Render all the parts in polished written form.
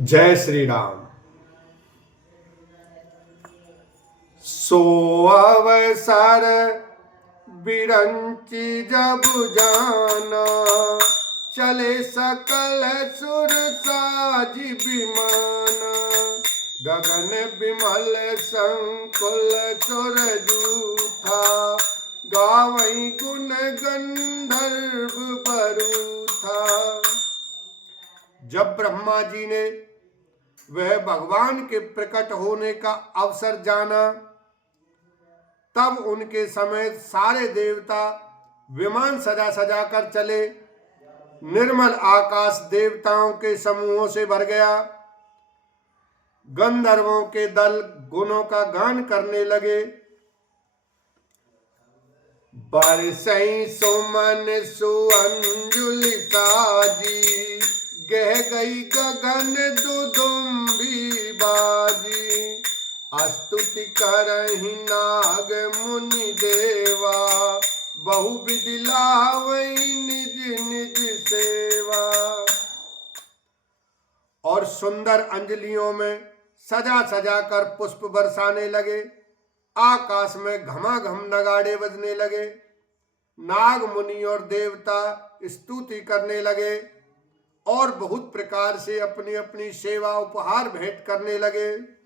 जय श्री राम। सो अवसर बिरंची जब जाना, चले सकल सुर साजी विमाना। गगन बिमल संकुल सुर जूथा, गावई गुण गंधर्व बरूथा। जब ब्रह्मा जी ने वह भगवान के प्रकट होने का अवसर जाना, तब उनके समेत सारे देवता विमान सजा सजा कर चले। निर्मल आकाश देवताओं के समूहों से भर गया। गंधर्वों के दल गुणों का गान करने लगे। बरसई सुमन सुअंजुलि साजी, गह गई गगन दुदुम्बी बाजी। स्तुति करहि नाग मुनि देवा, बहु विधि लावई निज निज सेवा। और सुंदर अंजलियों में सजा सजा कर पुष्प बरसाने लगे। आकाश में घमाघम नगाड़े बजने लगे। नाग मुनि और देवता स्तुति करने लगे और बहुत प्रकार से अपनी अपनी सेवा उपहार भेंट करने लगे।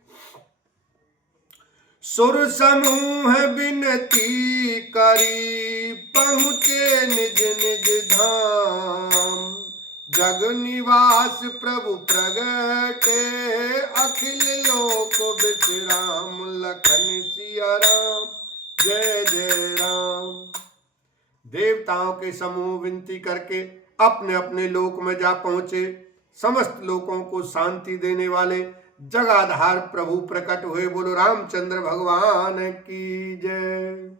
सुर समूह विनती करी, पहुँचे निज निज धाम। जग निवास प्रभु प्रगटे, अखिल लोक विश्राम। लखन सिया राम, जय जय राम। देवताओं के समूह विनती करके अपने अपने लोक में जा पहुंचे। समस्त लोकों को शांति देने वाले जगाधार प्रभु प्रकट हुए। बोलो रामचंद्र भगवान की जय।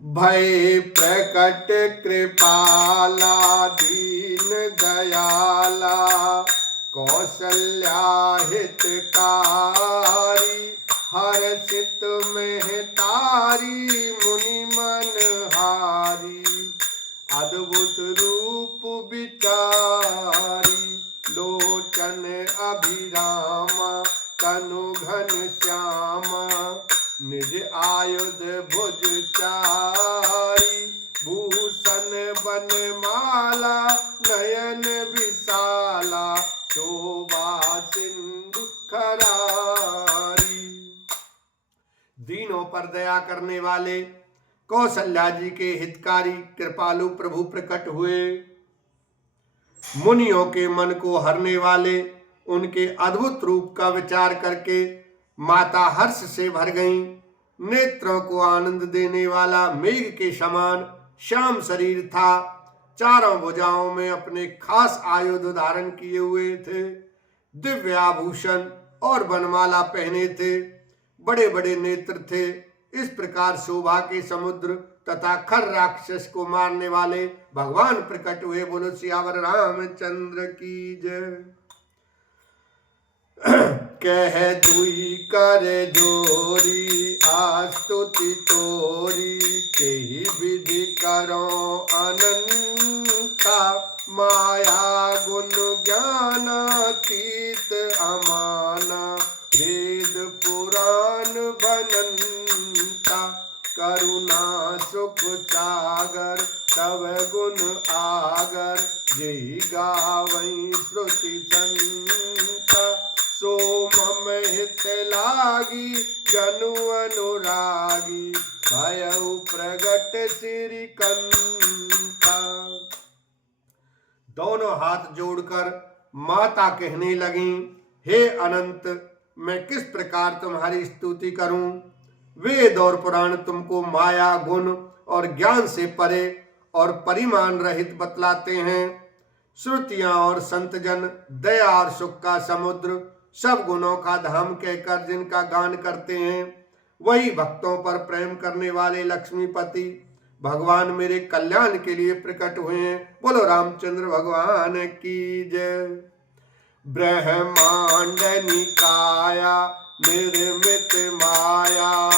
भय प्रकट कृपाला दीन दयाला, कौशल्या हितकारी। हर्षित में तारी मुनि मनहारी। अद्भुत रूप विचारी, लोचन अभिरामा। तनु घन श्यामा, निज आयुध भुज चारी। भूषण बनमाला, नयन विशाला। शोभा सिंधु खरारी। दीनों पर दया करने वाले कौशल्या जी के हितकारी कृपालु प्रभु प्रकट हुए। मुनियों के मन को हरने वाले उनके अद्भुत रूप का विचार करके माता हर्ष से भर गईं। नेत्रों को आनंद देने वाला मेघ के समान श्याम शरीर था। चारों भुजाओं में अपने खास आयुध धारण किए हुए थे। दिव्य आभूषण और बनमाला पहने थे। बड़े बड़े नेत्र थे। इस प्रकार शोभा के समुद्र तथा खर राक्षस को मारने वाले भगवान प्रकट हुए। बोलो सियावर रामचंद्र की जय। कह दुई कर जोरी, आस्तुति तोरी। तेहि विधि करो अनंता, माया गुण ज्ञानातीत अमाना। वेद पुराण बनंता, करुणा सुख सागर। तव गुण आगर, यही गावई श्रुति संता। सो मम हित लागी, जनु अनुरागी। भयउ प्रगट श्री कंता। दोनों हाथ जोड़कर माता कहने लगी, हे अनंत, मैं किस प्रकार तुम्हारी स्तुति करूं। वेद और पुराण तुमको माया गुण और ज्ञान से परे और परिमाण रहित बतलाते हैं। श्रुतियां और संतजन दया और सुख का समुद्र, सब गुणों का धाम कहकर जिनका गान करते हैं, वही भक्तों पर प्रेम करने वाले लक्ष्मीपति भगवान मेरे कल्याण के लिए प्रकट हुए हैं। बोलो रामचंद्र भगवान की जय। ब्रह्मांड निकाया, निर्मित माया।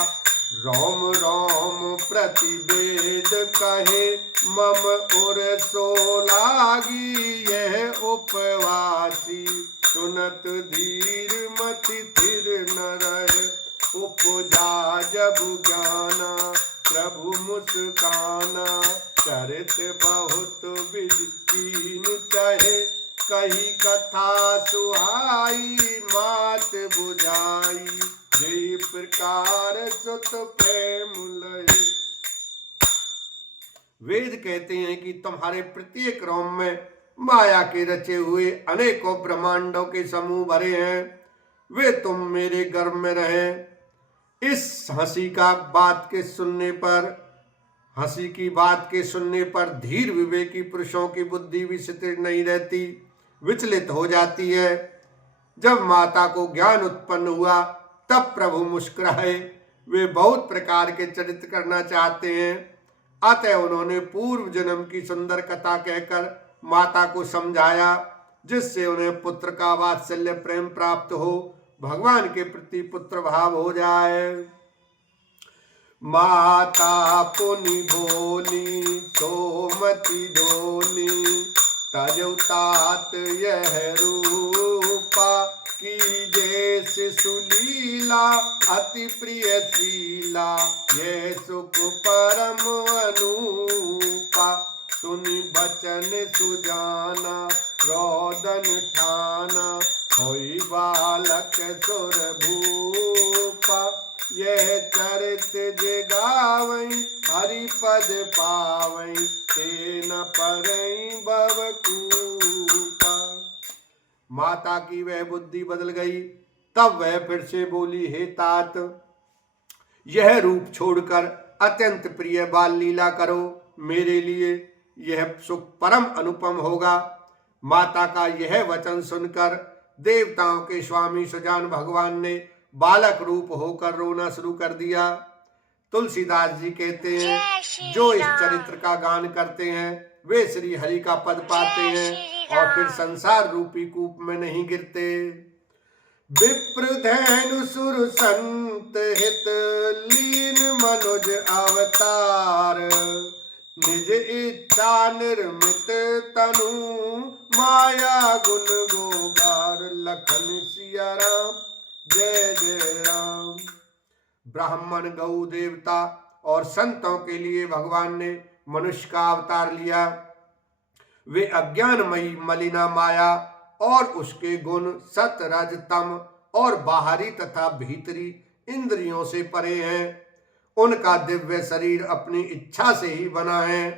रोम रोम प्रतिवेद कहे, मम उर सो लागी यह उपवासी। सुनत धीर मति थिर न रहे, उपजा जब ज्ञाना प्रभु मुस्काना। चरित बहुत विधि चाहे, कही कथा सुहाई मात बुझाई। जय प्रकार सुत प्रेम लही। वेद कहते हैं कि तुम्हारे प्रत्येक रोम में माया के रचे हुए अनेकों ब्रह्मांडों के समूह भरे हैं, वे तुम मेरे गर्भ में रहे। इस हंसी की बात के सुनने पर धीर विवेकी पुरुषों की बुद्धि भी स्थिर नहीं रहती, विचलित हो जाती है। जब माता को ज्ञान उत्पन्न हुआ तब प्रभु मुस्कुराए। वे बहुत प्रकार के चरित्र करना चाहते हैं, अतः उन्होंने पूर्व जन्म की सुंदर कथा कहकर माता को समझाया, जिससे उन्हें पुत्र का वात्सल्य प्रेम प्राप्त हो, भगवान के प्रति पुत्र भाव हो जाए। माता पुनि बोली सोमति डोली, तजौ तात यह रूपा। की जैस सुलीला अति प्रिय शीला, ये सुख परम अनूपा। सुनि बचन सुजाना रोदन ठाना, होई बालक सुर भूपा। यह चरित जगावई हरि पद पावई, तेन परई भवकूपा। माता की वह बुद्धि बदल गई। तब वह फिर से बोली, हे तात, यह रूप छोड़कर अत्यंत प्रिय बाल लीला करो, मेरे लिए यह सुख परम अनुपम होगा। माता का यह वचन सुनकर देवताओं के स्वामी सुजान भगवान ने बालक रूप होकर रोना शुरू कर दिया। तुलसीदास जी कहते हैं, जो इस चरित्र का गान करते हैं वे श्री हरि का पद पाते हैं और फिर संसार रूपी कूप में नहीं गिरते। विप्र धैनु सुर संत हित, लीन मनुज अवतार। निज इच्छा निर्मित तनु, माया गुण गोगार। लखन सिया राम जय जय राम। ब्राह्मण, गौ, देवता और संतों के लिए भगवान ने मनुष्य का अवतार लिया। वे अज्ञानमयी मलिना माया और उसके गुण सत रज तम और बाहरी तथा भीतरी इंद्रियों से परे हैं। उनका दिव्य शरीर अपनी इच्छा से ही बना है,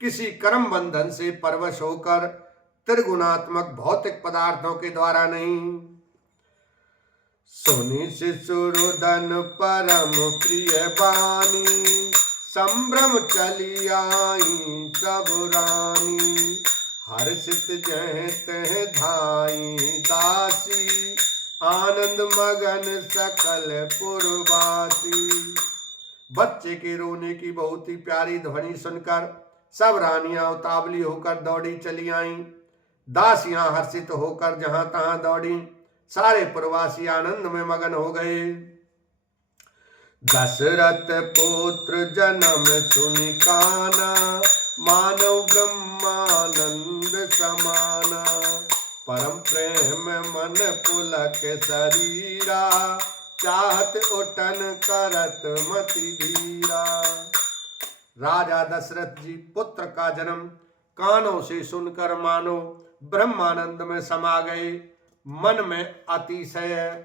किसी कर्म बंधन से परवश होकर त्रिगुणात्मक भौतिक पदार्थों के द्वारा नहीं। सुनि शिशुरुदन परम प्रिय बानी, संभ्रम चली आई सब रानी। हर्षित जह तह धाई दासी, आनंद मगन सकल पुरवासी। बच्चे के रोने की बहुत ही प्यारी ध्वनि सुनकर सब रानियां उतावली होकर दौड़ी चली आईं। दासियां हर्षित होकर जहां तहां दौड़ी। सारे प्रवासी आनंद में मगन हो गए। दशरथ पुत्र जन्म सुनि काना, मानव ब्रह्मानंद समाना। परम प्रेम मन पुलक शरीरा, चाहत उठन करत मति धीरा। राजा दशरथ जी पुत्र का जन्म कानों से सुनकर मानो ब्रह्मानंद में समा गए। मन में अतिशय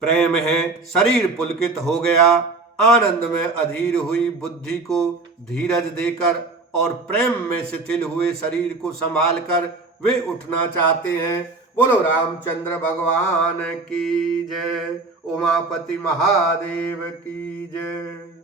प्रेम है, शरीर पुलकित हो गया। आनंद में अधीर हुई बुद्धि को धीरज देकर और प्रेम में शिथिल हुए शरीर को संभालकर वे उठना चाहते हैं। बोलो रामचंद्र भगवान की जय, उमापति महादेव की जय।